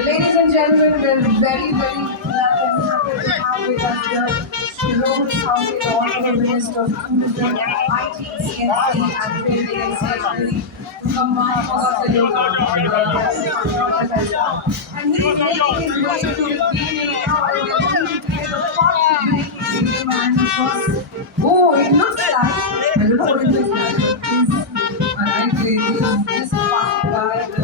Ladies and gentlemen, we're very, very glad and happy to have with us the Rohit County, the Honorable Minister of Tourism, IT, CNC, and Training and Safety, to come by for the yoga festival. And he is making his way to be now, and we're going to create a fun game, and because, oh, it looks like, I don't know what it looks like, it's alright, ladies, just passing by the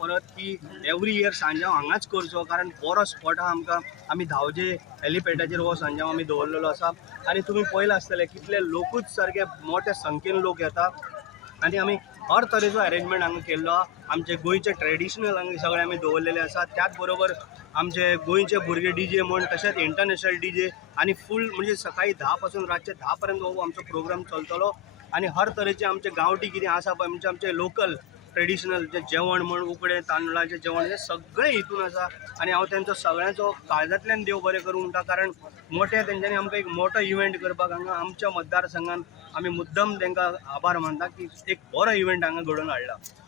परत की every year Sanjao हांगाच करचो कारण बरो spot हा आमकां आमी धावजे हेलिपॅडाचेर हो सांजाव आमी दवरलेलो आसा आनी तुमी पळयलां आसतलें कितले लोकूच सारके मोठ्या संख्येन लोक येता आनी आमी हर तरेचो अरेंजमेंट हांगा केल्लो आमचे गोंयचे ट्रेडिशनल हांगा सगळे आमी दवरलेले आसा त्याच बरोबर आमचे गोंयचे भुरगे डीजे म्हण तशेंच इंटरनॅशनल डीजे आनी फूल म्हणजे सकाळी 10 पासून रातचे 10 पर्यंत हो आमचो प्रोग्राम चलतलो आनी हर तरेचे आमचे गांवठी कितें आसा पळय आमचे लोकल ट्रेडिशनल जे जेवण म्हण उकडे तांदळाचें जेवण हे सगळें हितून आसा आनी हांव तेंचो सगळ्यांचो काळजांतल्यान देव बरें करूं म्हणटा कारण मोठे तेंच्यांनी आमकां एक मोठो इव्हेंट करपाक हांगा आमच्या मतदारसंघात आमी मुद्दम तांकां आभार मानता की एक बरो इव्हेंट हांगा घडोवन हाडला.